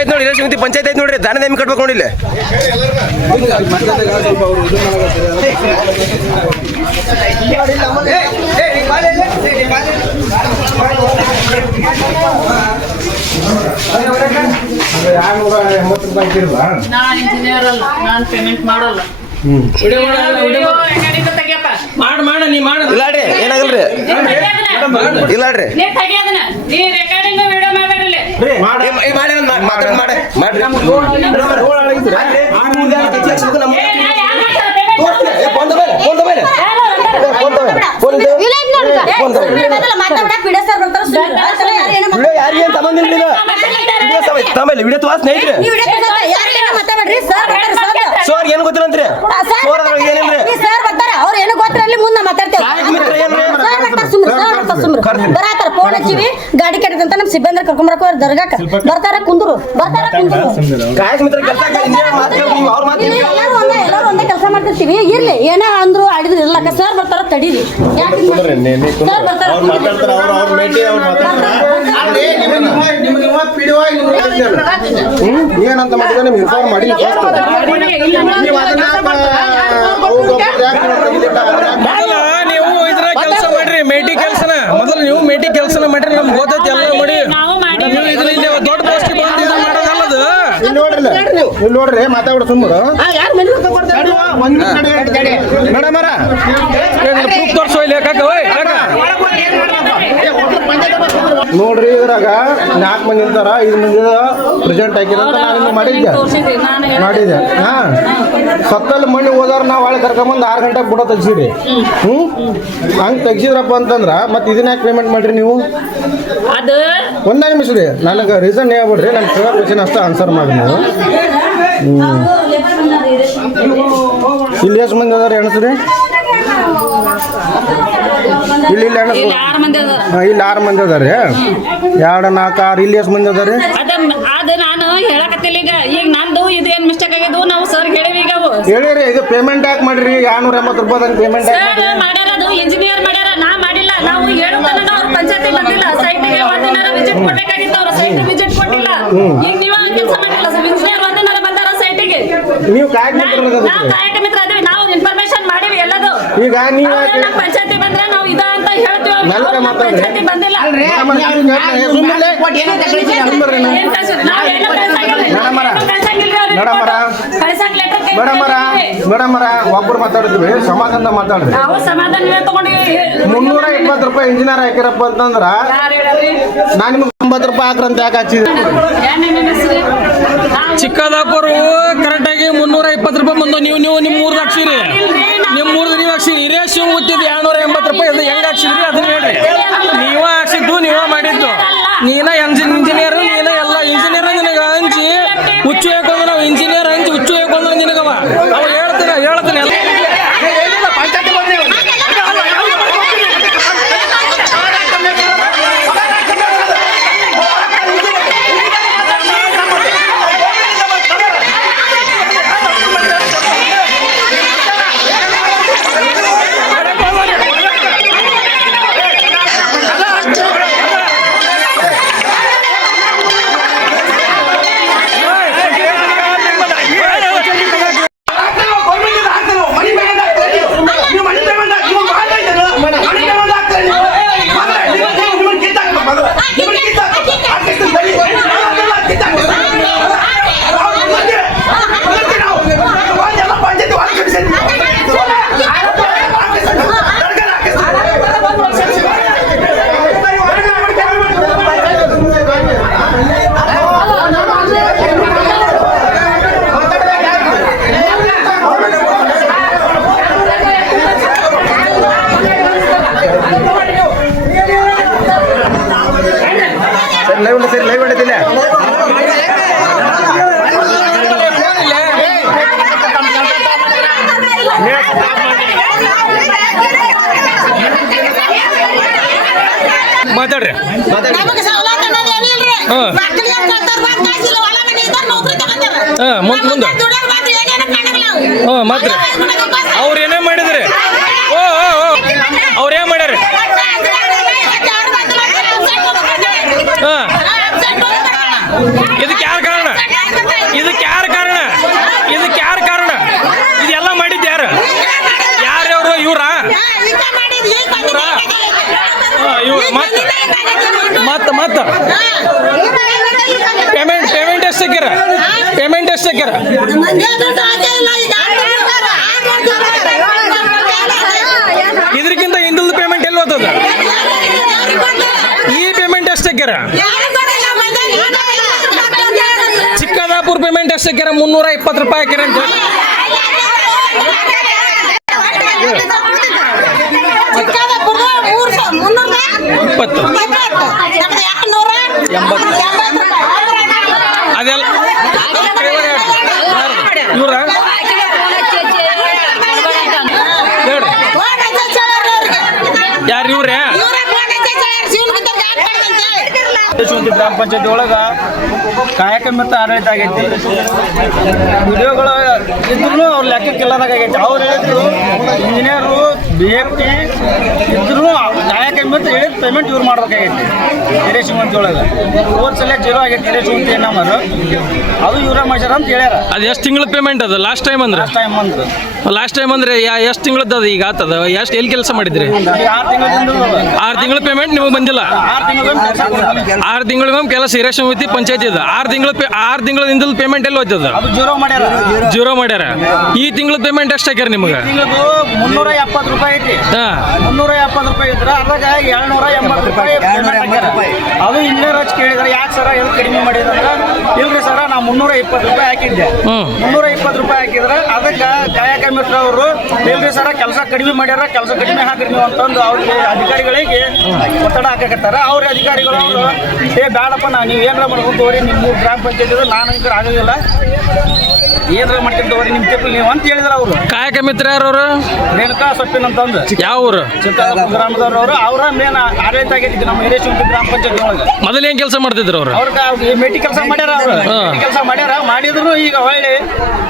ಐತ್ ನೋಡಿ ಸಮಿತಿ ಪಂಚಾಯತ್ ಐತೆ ನೋಡ್ರಿ ದಾನ ನೇಮಿ ಕಟ್ಬೇಕು ನೋಡಿ ಇಲ್ಲಿ. ನಾನ್ ಇಂಜಿನಿಯರ್ ಅಲ್ಲ ನಾನ್ ಪೇಮೆಂಟ್ ಮಾಡಲ್ಲ. ವಿಡಿಯೋ ಹೆಂಗಡಿಗೆ ತೆಗಿಯಪ್ಪ? ಮಾಡ್ ಮಾಡ ನೀ ಮಾಡ. ಇಲ್ಲಾಡ್ರಿ ಏನಾಗಲ್ರಿ? ಇಲ್ಲಾಡ್ರಿ. ನೀ ರೆಕಾರ್ಡಿಂಗ್ ವಿಡಿಯೋ ತಮ್ಮಲ್ಲಿ ವಿಡಿಯೋ ತೋರ್ಸ್ ಸ್ನೇಹಿತರೆ. ಸರ್ ಸರ್ ಸೋರ್ ಏನ್ ಗೊತ್ತಿರಂತ್ರಿ ಸರ್ ಅದ್ರೊಳಗೆ ಏನಿಲ್ರಿ? ಸರ್ ಬರ್ತಾರ ಅವ್ರು ಏನು ಗೊತ್ತಿರಲಿ ಮುಂದೆ ಮಾತಾಡ್ತೇವೆ. ಬರಾತಾರ ಫೋನ್ ಹಚ್ಚಿವಿ ಗಾಡಿ ನಮ್ ನಮ್ಮ ಸಿಬ್ಬಂದಿ ಕರ್ಕೊಂಬರಕ್ ದರ್ಗಾಕ ಬರ್ತಾರ ಕುಂದ್ರು ಬರ್ತಾರ ಕುಂದ್ರು ಕಾಯಕ ಮಿತ್ರ ಕೆಲಸ ಮಾತು ಕೇಳ್ರಿ ನೀವು ಅವ್ರ ಮಾತು ಎಲ್ಲರೂ ಒಂದೇ ಎಲ್ಲರೂ ಒಂದೇ ಕೆಲಸ ಮಾಡ್ತಿರ್ತೀವಿ ಇರ್ಲಿ ಏನೇ ಅಂದ್ರು ಆಡಿದ್ರು ಇರ್ಲಕ್ಕ ಸರ್ ಬರ್ತಾರ ತಡೀರಿ ಯಾಕೆ? ಸರ್ ಬರ್ತಾರ ಏನಂತ ಮಾಡಿದ್ರೆ ನಿಮ್ಗೆ ಇನ್ಫಾರ್ಮ್ ಮಾಡಿ ನೀವು ಇದ್ರ ಕೆಲಸ ಮಾಡ್ರಿ ಮೇಟಿ ಮೊದಲು ಕೆಲಸ ಕೆಲಸನ ಮಾಡ್ರಿ ನಮ್ಗೆ ಗೊತ್ತೈತಿ ಎಲ್ಲ ಮಾಡಿ. ನಾವು ಇಲ್ಲಿ ದೊಡ್ಡ ಪೋಸ್ಟ್ ಬಂದು ಇದು ಮಾಡೋದಲ್ಲದು? ಇಲ್ಲಿ ನೋಡ್ರಿ ಇಲ್ಲಿ. ನೋಡ್ರಿ ಮಾತಾಡ ಸುಮ್ಮರು. ಮೇಡಮರ ಪ್ರೂಫ್ ತೋರ್ಸೋ ಇಲ್ಲಿ ಕಾಕ ನೋಡ್ರಿ ಇದ್ರಾಗ ನಾಲ್ಕು ಮಂದಿ ಇರ್ತಾರ ಐದು ಮಂದಿ ಪ್ರೆಸೆಂಟ್ ಹಾಕಿರಂತ ನಾನು ನಿಮ್ಗೆ ಮಾಡಿದ್ದೆ ತೋರ್ಸಿದ್ವಿ ಮಾಡಿದೆ ಹಾ. ಸತ್ತಲ್ಲಿ ಮಣ್ಣು ಹೋದಾರ ನಾವು ಒಳಗೆ ಕರ್ಕೊಂಬಂದು ಆರು ಗಂಟೆಗೆ ಬುಡ ತೆಗ್ಸಿರಿ. ಹ್ಞೂ ಹಂಗೆ ತೆಗ್ಸಿದ್ರಪ್ಪ ಅಂತಂದ್ರ ಮತ್ತೆ ಇದನ್ನ ಯಾಕೆ ಪೇಮೆಂಟ್ ಮಾಡ್ರಿ ನೀವು? ಅದು ಒಂದೇ ನಿಮಿಷ ರೀ ನನಗೆ ರೀಸನ್ ಹೇಳ್ಬಿಡ್ರಿ ನನ್ನ ಕೇಳೋ ಕ್ವಶನ್ ಅಷ್ಟೇ ಆನ್ಸರ್ ಮಾಡಿ ನೀವು. ಇಲ್ಲಿ ಎಷ್ಟು ಮಂದಿ ಅದಾರ ಎಣಸ್ರಿ? ಇಲ್ಲಿ ಇಲ್ಲಿ ಹೆಣಸ್ರಿ ಮಂದಿ ಅದಾರ. ಇಲ್ಲಿ ಆರು ಮಂದಿ ಅದಾರ ರೀ ಎರಡು ನಾಲ್ಕು ಆರು ಇಲ್ಲಿ ಎಷ್ಟು ಮಂದಿ ಅದಾರ ರೀ ಅದ ಅದ ನಾನು ಹೇಳಕತ್ತಿಲ್ಲ ಈಗ. ಈಗ ನಂದು ಇದು ಏನ್ ಮಿಸ್ಟೇಕ್ ಆಗಿದ್ವು ನಾವು ಸರ್ ಹೇಳಿವಿ ಈಗ ಅವು. ಹೇಳಿರಿ ಇದು ಪೇಮೆಂಟ್ ಯಾಕೆ ಮಾಡ್ರಿ? ಎರಡ್ನೂರ ಎಂಬತ್ತು ರೂಪಾಯಿ ಪೇಮೆಂಟ್ ಸರ್ ಮಾಡ್ರಿ? ಮಾಡ್ಯಾರ ಅದು ಇಂಜಿನಿಯರ್ ಮಾಡ್ಯಾರ ನಾ ಮಾಡಿಲ್ಲ. ನಾವು ಹೇಳು ತನಕ ಅವ್ರ ಪಂಚಾಯತಿ ಬಂದಿಲ್ಲ. ಸೈಟ್ಗೆ ಒಂದಿನಾರ ವಿಸಿಟ್ ಕೊಡ್ಬೇಕಾಗಿತ್ತು ಅವ್ರ. ಸೈಟ್ ವಿಸಿಟ್ ಕೊಟ್ಟಿಲ್ಲ. ಈಗ ನೀವು ಕೆಲಸ ಮಾಡಿಲ್ಲ ಸರ್ ಇಂಜಿನಿಯರ್ ಒಂದಿನಾರ ಬಂದಾರ ಸೈಟಿಗೆ ನೀವು ಕಾಯಕ ಮಿತ್ರ ನಾವು ಇನ್ಫಾರ್ಮೇಶನ್ ಮಾಡಿವಿ ಎಲ್ಲದು. ಈಗ ನೀವು ಪಂಚಾಯತಿ ಬಂದ್ರೆ ನಾವು ಇದ ಮೇಡಮರ. ಮೇಡಮರ. ಒಬ್ಬರು ಮಾತಾಡಿದ್ವಿ. ಸಮಾಧಾನ ತಗೊಂಡಿವಿ ಮುನ್ನೂರ ಇಪ್ಪತ್ತು ರೂಪಾಯಿ ಇಂಜಿನಿಯರ್ ಹಾಕಿರಪ್ಪ ಅಂತಂದ್ರ ನಾ ನಿಮ್ಗೆ ತೊಂಬತ್ತು ರೂಪಾಯಿ ಹಾಕ್ರಂತ ಯಾಕೆ ಹಚ್ಚಿದ್ರಿ ಚಿಕ್ಕದಾಪುರು? ಕರೆಕ್ಟಾಗಿ ಮುನ್ನೂರ ಇಪ್ಪತ್ತು ರೂಪಾಯಿ ಬಂದು ನೀವು ನೀವು ನಿಮ್ಮ ಮೂರ್ದು ಹಾಕ್ಸಿರಿ. ನಿಮ್ಮ ಮೂರು ನೀವು ಹಾಕ್ಸಿರಿ ಹಿರೇಶ್ ಶಿವ ಮುತ್ತಿದ್ದು ಎರಡ್ನೂರ ಎಂಬತ್ತು ರೂಪಾಯಿ ಅದು ಹೆಂಗೆ ಹಾಕ್ಸಿದ್ರಿ ಅದನ್ನ ಹೇಳ್ರಿ ನೀವ ಹಾಕ್ಸಿದ್ದು ನೀವ ಮಾಡಿದ್ದು ನೀನ ಎಂಜಿನ್ ಇಂಜಿನಿಯರ್ ನೀನ ಎಲ್ಲ ಇಂಜಿನಿಯರ್ ನಿನಗೆ ಹಂಚಿ ಹುಚ್ಚು ಹಾಕೊಂಡು ನಾವು ಇಂಜಿನಿಯರ್ ಹಂಚಿ ಹುಚ್ಚು ಹಾಕೊಂಡು ನಿನಗವ ಅವ ಹೇಳ್ತೀನಿ ಹೇಳ್ತೀನಿ ಎಲ್ಲ ಸರಿ ಲೈವ್ ಸರಿ ಲೈವ್ ಹೊಡಿತಿಲ್ಲ ಮಾತಾಡ್ರಿ ನಮಗೆ ಸವಲತ್ತು ಅನ್ನೋದು ಏನಿಲ್ರಿ. ಹಾ. ಮಕ್ಳಿಗೆ ಏನ್ ಕೊಡ್ತಾರ? ಒಂದ್ ಕಾಸು ಇಲ್ಲ, ಹೊಲ ಮನೆ ಇದ್ದಾರ ನೌಕರಿ ತಗೊಂಡಾರ. ಹಾ, ಮುಂದ್- ಮುಂದೆ. ಅವ್ರ. ಏನೇ ಮಾಡಿದ್ರಿ? ಓ ಅವ್ರು ಏನ್ ಮಾಡ್ಯಾರ ಹಾ. ಇದಕ್ಕೆ ಯಾರು ಕಾರಣ ಮತ್ತ ಮತ್ತ ಪೇಮೆಂಟ್ ಪೇಮೆಂಟ್ ಎಷ್ಟು ಹಾಕ್ಯಾರ ಪೇಮೆಂಟ್ ಎಷ್ಟು ಹಾಕ್ಯಾರ ಇದಕ್ಕಿಂತ ಹಿಂದಿಲ್ದ ಪೇಮೆಂಟ್ ಎಲ್ಲಿ ಹೋಗ್ತದ ಈ ಪೇಮೆಂಟ್ ಎಷ್ಟು ಹಾಕ್ಯಾರ ಚಿಕ್ಕದಾಪುರ ಪೇಮೆಂಟ್ ಎಷ್ಟು ಹಾಕ್ಯಾರ ಮುನ್ನೂರ ಇಪ್ಪತ್ತು ರೂಪಾಯಿ ಹಾಕ್ಯಾರ ಅಂತ. ಇಪ್ಪತ್ತು. ಅದೆಲ್ಲ ಯಾರು ಇವ್ರೆ? ಗ್ರಾಮ ಪಂಚಾಯತಿ ಒಳಗ ಕಾಯಕ ಮಿತ್ರ ಆಡಳಿತ ಆಗೈತಿ. ವಿಡಿಯೋಗಳು ಇದ್ರು ಅವ್ರ ಲೆಕ್ಕಕ್ಕಿಲ್ಲದಾಗ ಆಗೈತಿ. ಅವ್ರು ಹೇಳಿದ್ರು ಇಂಜಿನಿಯರು ಬಿ ಎಫ್ ಟಿ ಇದ್ರೂ ಹೇಳಿದ ಪೇಮೆಂಟ್ ಇವ್ರು ಮಾಡ್ಬೇಕಾಗೈತಿ. ಹಿರೇ ಒಳಗೆ. ಹೋದ ಸಲ ಜೀರೋ ಆಗೈತಿ ಹಿರೇ ಶಿವಂತಿ ನಂಬರ್ ಅದು ಇವ್ರ ಮಾಡ್ಯಾರ ಅಂತ ಹೇಳ್ಯಾರ. ಅದು ಎಷ್ಟು ತಿಂಗಳ ಪೇಮೆಂಟ್ ಅದು? ಲಾಸ್ಟ್ ಟೈಮ್ ಅಂದ್ರೆ? ಲಾಸ್ಟ್ ಟೈಮ್ ಅಂದ್ರೆ ಲಾಸ್ಟ್ ಟೈಮ್ ಅಂದ್ರೆ ಎಷ್ಟು ತಿಂಗಳದ್ದು ಅದು ಈಗ ಆತದ? ಎಷ್ಟು ಎಲ್ಲಿ ಕೆಲಸ ಮಾಡಿದ್ರಿ? ಆರು ತಿಂಗಳಿಂದ ಆರು ತಿಂಗಳ ಪೇಮೆಂಟ್ ನಿಮಗೆ ಬಂದಿಲ್ಲ? ಆರು ತಿಂಗಳ ಆರು ತಿಂಗಳಿಗೊಮ್ಮೆ ಕೆಲಸ ಹಿರೇಶಮತಿ ಪಂಚಾಯತಿ ಇದೆ. ಆರು ತಿಂಗಳ ಆರು ತಿಂಗಳಿಂದ ಪೇಮೆಂಟ್ ಎಲ್ಲಿ ಹೋಯ್ತದ? ಜೀರೋ ಮಾಡ್ಯಾರ. ಜೀರೋ ಮಾಡ್ಯಾರ. ಈ ತಿಂಗಳ ಪೇಮೆಂಟ್ ಎಷ್ಟು ಹಾಕ್ಯಾರ ನಿಮಗೆ? ಮುನ್ನೂರ ಎಪ್ಪತ್ತು ರೂಪಾಯಿ ಐತಿ. ಮುನ್ನೂರ ಎಪ್ಪತ್ತು ರೂಪಾಯಿ ಇದ್ರೆ ಅದ್ರಾಗ ಏಳ್ನೂರ ಎಂಬತ್ತು ರೂಪಾಯಿ. ಅದು ಇನ್ನೂರ ಹಚ್ಚಿ ಕೇಳಿದ್ರೆ. ಯಾಕೆ ಸರ ಎಲ್ಲಿ ಕಡಿಮೆ ಮಾಡಿದ್ರೆ ಇಲ್ರಿ ಸರ ನಾ ಮುನ್ನೂರ ಇಪ್ಪತ್ತು ರೂಪಾಯಿ ಹಾಕಿದ್ದೆ. ಮುನ್ನೂರ ಇಪ್ಪತ್ತು ರೂಪಾಯಿ ಹಾಕಿದ್ರೆ ಅದಕ್ಕೆ ಕಾಯಕ ಮಿತ್ರ ಅವರು ಇಲ್ರಿ ಸರ ಕೆಲಸ ಕಡಿಮೆ ಮಾಡ್ಯಾರ ಕೆಲಸ ಕಡಿಮೆ ಹಾಕ್ರಿ ನೀವು ಅಂತಂದು ಅವ್ರಿಗೆ ಅಧಿಕಾರಿಗಳಿಗೆ ಒತ್ತಡ ಹಾಕಕತ್ತಾರ. ಅವ್ರ ಅಧಿಕಾರಿಗಳು ಅವರು ಏ ಬೇಡಪ್ಪ ನಾ ನೀವು ಏನಾರ ಮಾಡ್ಕೊಂಡು ನಿಮ್ಮ ಗ್ರಾಮ ಪಂಚಾಯತ್ ನಾನು ಅಂಕರ್ ಆಗೋದಿಲ್ಲ ಏನಾರ ಮಾಡ್ಕೊಂಡು ತಗೋರಿ ನಿಮ್ಮ ತಿಪ್ಪಲು ನೀವು ಅಂತ ಹೇಳಿದ್ರು ಅವರು. ಕಾಯಕ ಮಿತ್ರ ಯಾರು ಅವರು ರೇಣುಕಾ ಸೊಪ್ಪಿನ ಅಂತಂದು ಯಾವ ಊರು ಚಿತ್ತಾಪುರ ಗ್ರಾಮದವ್ರವರು ಅವರ. ಮೇನ್ ಆಡಳಿತ ಆಗೈತಿ ನಮ್ಮ ಹಿರೇಶ್ ಗ್ರಾಮ ಪಂಚಾಯತ್ ಒಳಗೆ. ಮೊದಲು ಏನ್ ಕೆಲಸ ಮಾಡ್ತಿದ್ರು ಅವರು? ಅವ್ರ ಮೇಟಿ ಕೆಲಸ ಮಾಡ್ಯಾರ ಅವರು. ಕೆಲಸ ಮಾಡ್ಯಾರ. ಮಾಡಿದ್ರು ಈಗ ಹೊಳ್ಳಿ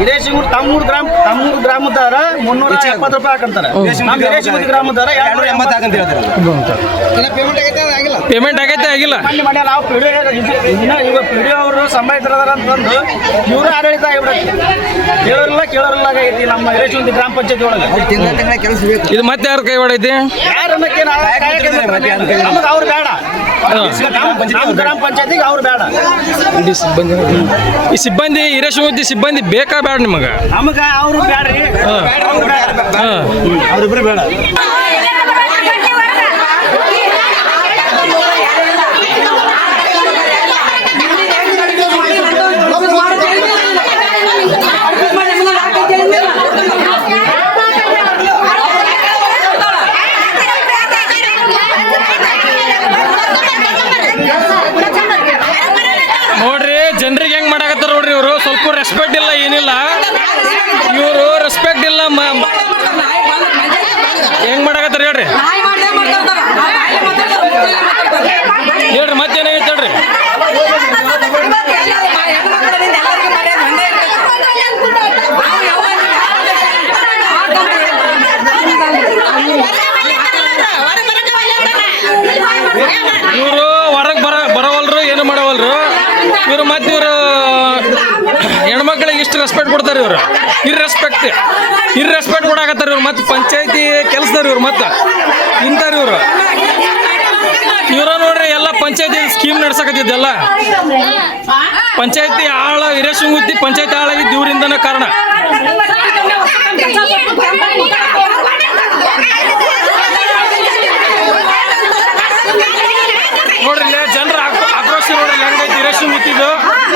ಹಿರೇಶಿಂಗೂರು ತಮ್ಮೂರು ಗ್ರಾಮ ತಮ್ಮೂರು ಗ್ರಾಮದಾರ ಮುನ್ನೂರ ಎಪ್ಪತ್ತು ರೂಪಾಯಿ ಹಾಕಂತಾರೆ. ನಮ್ಮ ಗುರು ಗ್ರಾಮದಾರ ಎರಡ್ನೂರ ಎಂಬತ್ತು ಹಾಕಂತ ಪೇಮೆಂಟ್ ಆಗೈತೆ ಆಗಿಲ್ಲ. ಅಲ್ಲಿ ಮಾಡ್ಯಾರ. ನಾವು ಪಿಡಿಯೋ ಇನ್ನ ಈಗ ಪಿಡಿಯೋ ಅವರು ಸಂಬಂಧಿತರದಾರ ಅಂತಂದು ಇವರು ಆಡಳಿತ ಆಗ್ಬಿಡತ್ತೆ. ಕೇಳೋರಿಲ್ಲ ಕೇಳೋರಲ್ಲ ಆಗೈತಿ ನಮ್ಮ ಗ್ರಾಮ ಪಂಚಾಯತ್ ಒಳಗೆ. ಇದು ಮತ್ತೆ ಯಾರು ಕೈ ಹೊಡೈತಿ ಯಾರನ್ನಕ್ಕೆ ನಮಗೆ ಅವ್ರು ಬೇಡ. ಗ್ರಾಮ ಪಂಚಾಯತಿಗೆ ಅವ್ರು ಬೇಡ. ಈ ಸಿಬ್ಬಂದಿ ಈ ಸಿಬ್ಬಂದಿ ಹಿರೇಶಮತಿ ಸಿಬ್ಬಂದಿ ಬೇಕಾ ಬೇಡ ನಿಮಗೆ? ನಮಗ ಅವ್ರು ಬೇಡ್ರಿ. ಅವ್ರಿಬ್ರು ಬೇಡ ನೋಡ್ರಿ ಜನರಿಗೆ ಹೆಂಗ್ ಮಾಡಾಕತ್ತಾರ ನೋಡ್ರಿ ಇವರು ಸ್ವಲ್ಪ ರೆಸ್ಪೆಕ್ಟ್ ಇಲ್ಲ ಏನಿಲ್ಲ ಇವರು ರೆಸ್ಪೆಕ್ಟ್ ಇಲ್ಲ ಮ- ಮ- ಹೆಂಗ್ ಮಾಡಾಕತ್ತಾರ ಹೇಳ್ರಿ ಹೇಳ್ರಿ ಮತ್ತೇನಾಗೈತೆ ಹೇಳ್ರಿ ಇವರು ಹೊರಗೆ ಬರ ಬರವಲ್ರು ಏನು ಮಾಡವಲ್ರು ಇವರು ಮತ್ತೆ ಇವರು, ಹೆಣ್ಮಕ್ಳಿಗೆ ಇಷ್ಟು ರೆಸ್ಪೆಕ್ಟ್ ಕೊಡ್ತಾರೆ ಇವರು. ಇರ್ ರೆಸ್ಪೆಕ್ಟ್ ಇರ್ ರೆಸ್ಪೆಕ್ಟ್ ಕೊಡಾಕತ್ತಾರ ಇವ್ರು. ಮತ್ತೆ ಪಂಚಾಯತಿ ಕೆಲಸದಾರ ಇವ್ರು ಮತ್ತೆ. ಇಂತಾರ ಇವರು. ಇವರ ನೋಡ್ರಿ ಎಲ್ಲ ಪಂಚಾಯತಿ ಸ್ಕೀಮ್ ನಡ್ಸಕತ್ತಿದ್ದೆಲ್ಲ. ಪಂಚಾಯತಿ ಆಳ, ಹಿರೇಶಂಗುತ್ತಿ ಪಂಚಾಯತಿ ಆಳಾಗಿದ್ದು ಇವರಿಂದನೇ ಕಾರಣ. ನೋಡ್ರಿ ಇಲ್ಲೇ ಜನರ ಆಕ್ರೋಶ ನೋಡ್ರಿ ಇಲ್ಲಿ ಹೆಂಗೈತಿ ಹಿರೇಶಂಗುತ್ತಿದ್ದು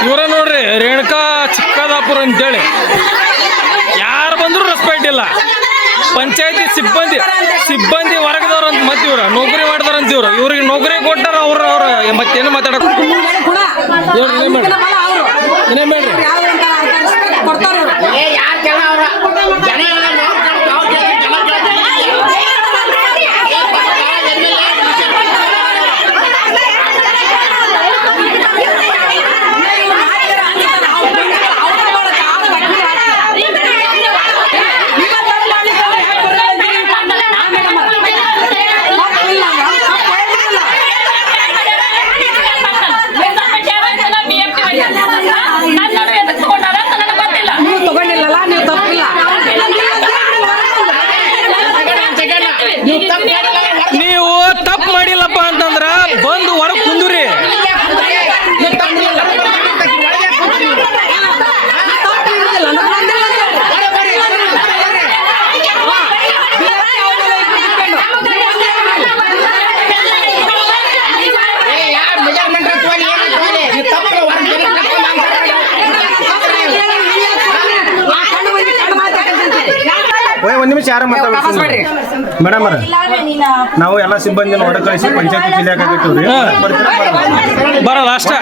ಇವರ ನೋಡ್ರಿ ರೇಣುಕಾ ಚಿಕ್ಕದಾಪುರ ಅಂತೇಳಿ ಯಾರು ಬಂದ್ರು ರೆಸ್ಪೆಕ್ಟ್ ಇಲ್ಲ ಪಂಚಾಯತಿ ಸಿಬ್ಬಂದಿ ಸಿಬ್ಬಂದಿ ವರ್ಗದವ್ರು ಅಂತ ಮತ್ತೆ ಇವ್ರು ನೌಕರಿ ಮಾಡ್ತಾರ ಅಂತ ಇವ್ರು ಇವ್ರಿಗೆ ನೌಕರಿ ಕೊಟ್ಟಾರ ಅವ್ರ ಅವ್ರ ಮತ್ತೇನು ಮಾತಾಡಕ್ ಹೇಳ್ರಿ ಏನ್ ಮಾಡ್ರಿ ಏನೇನ್ ನಿಮಿಷ ಯಾರ ಮಾತಾಡ್ತೀವಿ ಮೇಡಮ್ ಅವ್ರೆ, ನಾವು ಎಲ್ಲ ಸಿಬ್ಬಂದಿನ ಹೊರ ಕಳಿಸಿ ಪಂಚಾಯತಿ ಜಿಲ್ಲೆ ಬರಲ್ಲ ಅಷ್ಟ.